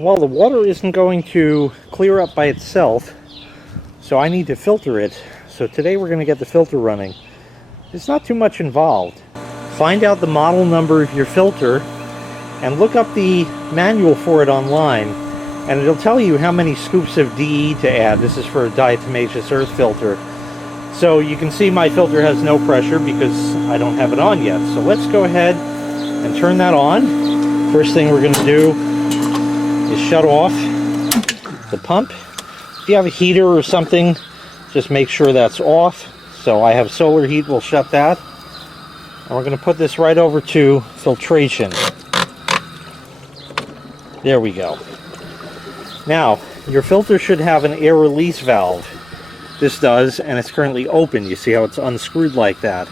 Well, the water isn't going to clear up by itself, so I need to filter it. So today we're going to get the filter running. It's not too much involved. Find out the model number of your filter and look up the manual for it online, and it'll tell you how many scoops of DE to add. This is for a diatomaceous earth filter. So you can see my filter has no pressure because I don't have it on yet. So let's go ahead and turn that on. First thing we're going to do is shut off the pump. If you have a heater or something, just make sure that's off. So I have solar heat, we'll shut that. And we're going to put this right over to filtration. There we go. Now, your filter should have an air release valve. This does, and it's currently open. You see how it's unscrewed like that.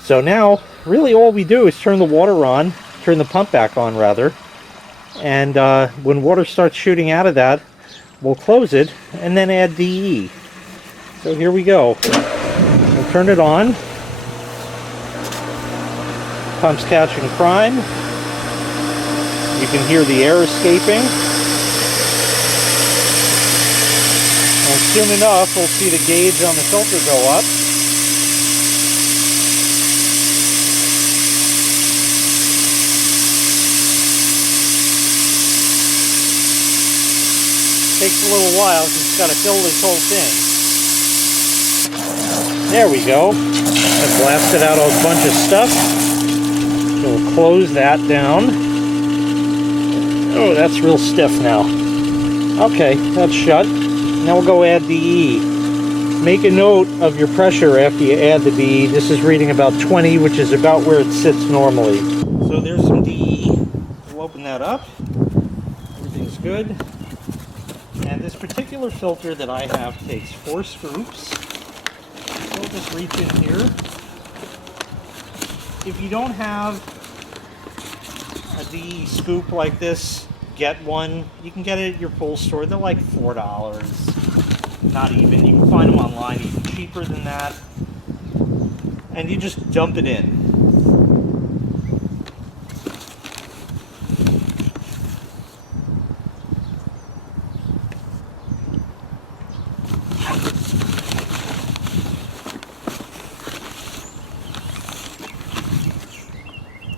So now, really all we do is turn the water on, turn the pump back on rather, and when water starts shooting out of that, we'll close it and then add DE. So here we go. We'll turn it on. Pump's catching prime. You can hear the air escaping. And soon enough, we'll see the gauge on the filter go up. Takes a little while because it's got to fill this whole thing. There we go. I blasted out a bunch of stuff. So we'll close that down. Oh, that's real stiff now. Okay, that's shut. Now we'll go add DE. Make a note of your pressure after you add the DE. This is reading about 20, which is about where it sits normally. So there's some DE. We'll open that up. Everything's good. And this particular filter that I have takes 4 scoops. So we'll just reach in here. If you don't have a DE scoop like this, get one. You can get it at your pool store. They're like $4. Not even. You can find them online even cheaper than that. And you just dump it in.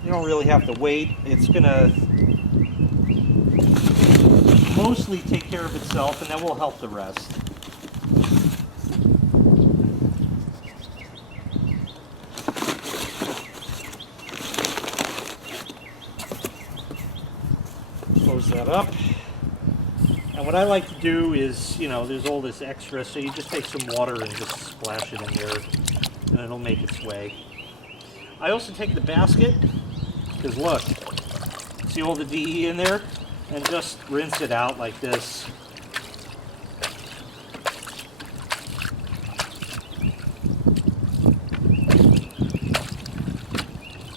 You don't really have to wait. It's gonna mostly take care of itself, and then we'll help the rest. Close that up. And what I like to do is, you know, there's all this extra, so you just take some water and just splash it in there, and it'll make its way. I also take the basket, because look, see all the DE in there? And just rinse it out like this.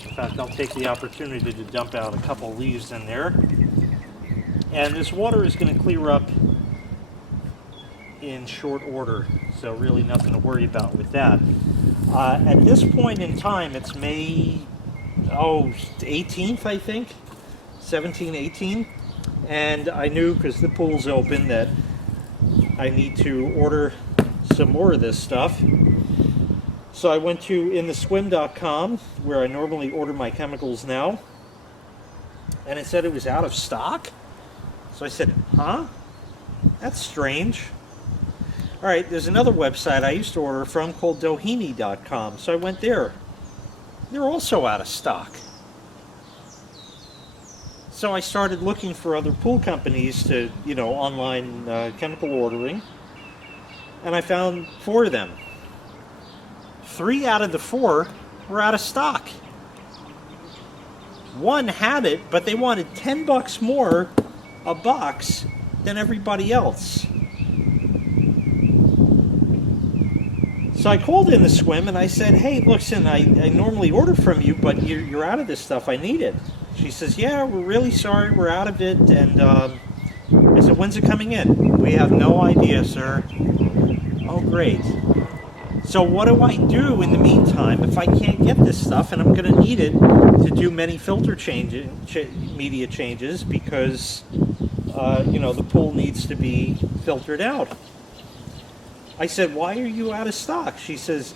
In fact, I'll take the opportunity to dump out a couple leaves in there. And this water is going to clear up in short order, so really nothing to worry about with that. At this point in time, it's May 18th, I think, 17, 18. And I knew, because the pool's open, that I need to order some more of this stuff. So I went to intheswim.com, where I normally order my chemicals now, and it said it was out of stock. So I said, huh? That's strange. All right, there's another website I used to order from called doheny.com. So I went there. They're also out of stock. So I started looking for other pool companies to, you know, online chemical ordering. And I found 4 of them. 3 out of the 4 were out of stock. 1 had it, but they wanted $10 more a box than everybody else. So I called In the Swim and I said, hey, listen, I normally order from you, but you're out of this stuff. I need it. She says, yeah, we're really sorry, we're out of it. And I said, when's it coming in? We have no idea, sir. Oh, great. So what do I do in the meantime if I can't get this stuff and I'm going to need it to do many filter media changes, because you know, the pool needs to be filtered out. I said, why are you out of stock? She says,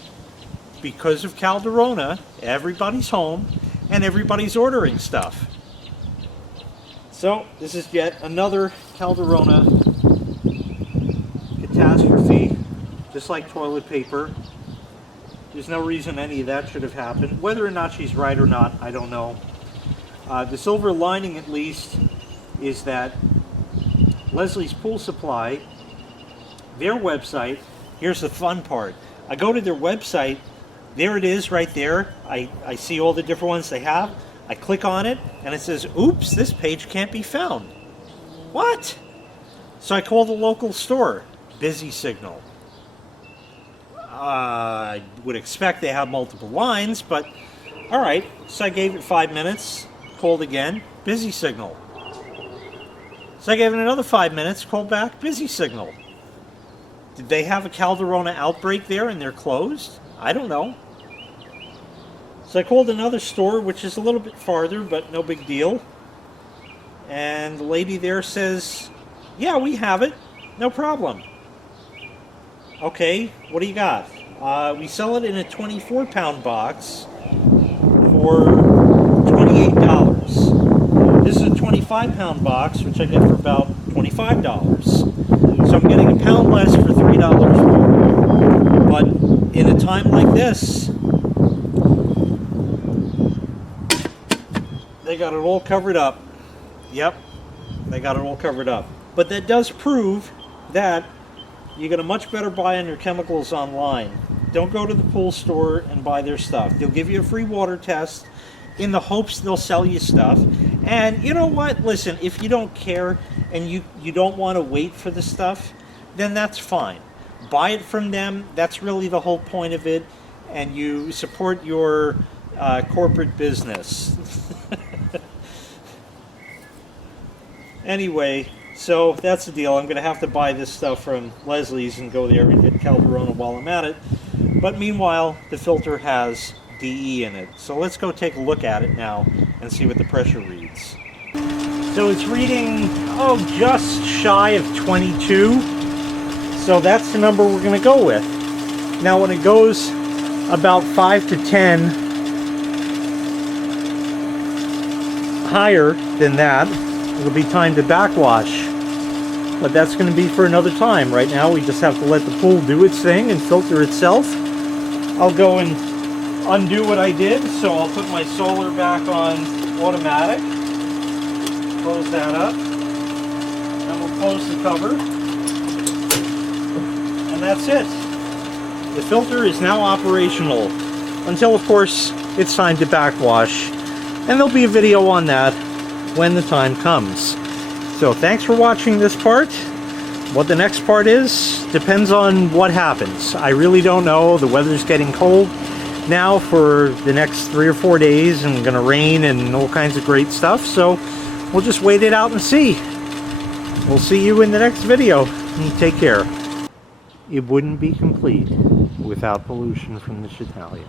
because of Calderona, everybody's home and everybody's ordering stuff. So this is yet another Calderona catastrophe, just like toilet paper. There's no reason any of that should have happened. Whether or not she's right or not, I don't know. The silver lining, at least, is that Leslie's Pool Supply, their website, here's the fun part. I go to their website, there it is right there. I see all the different ones they have. I click on it, and it says, oops, this page can't be found. What? So I call the local store, busy signal. I would expect they have multiple lines, but all right. So I gave it 5 minutes, called again, busy signal. So I gave it another 5 minutes, called back, busy signal. Did they have a Calderona outbreak there and they're closed? I don't know. So I called another store, which is a little bit farther, but no big deal. And the lady there says, yeah, we have it. No problem. Okay, what do you got? We sell it in a 24-pound box for $28. This is a 25-pound box, which I get for about $25. So I'm getting a pound less for $3 more. But in a time like this, they got it all covered up. Yep, they got it all covered up. But that does prove that you get a much better buy on your chemicals online. Don't go to the pool store and buy their stuff. They'll give you a free water test in the hopes they'll sell you stuff. And you know what? Listen, if you don't care and you don't want to wait for the stuff, then that's fine. Buy it from them. That's really the whole point of it. And you support your corporate business. Anyway, so that's the deal. I'm going to have to buy this stuff from Leslie's and go there and get Calderona while I'm at it. But meanwhile, the filter has DE in it. So let's go take a look at it now and see what the pressure reads. So it's reading, just shy of 22. So that's the number we're going to go with. Now when it goes about 5 to 10 higher than that, it'll be time to backwash. But that's going to be for another time. Right now we just have to let the pool do its thing and filter itself. I'll go and undo what I did. So I'll put my solar back on automatic. Close that up. Then we'll close the cover. And that's it. The filter is now operational. Until, of course, it's time to backwash. And there'll be a video on that when the time comes. So thanks for watching this part. What the next part is depends on what happens. I really don't know. The weather's getting cold now for the next 3 or 4 days and gonna rain and all kinds of great stuff. So we'll just wait it out and see. We'll see you in the next video. And take care. It wouldn't be complete without pollution from the Italian.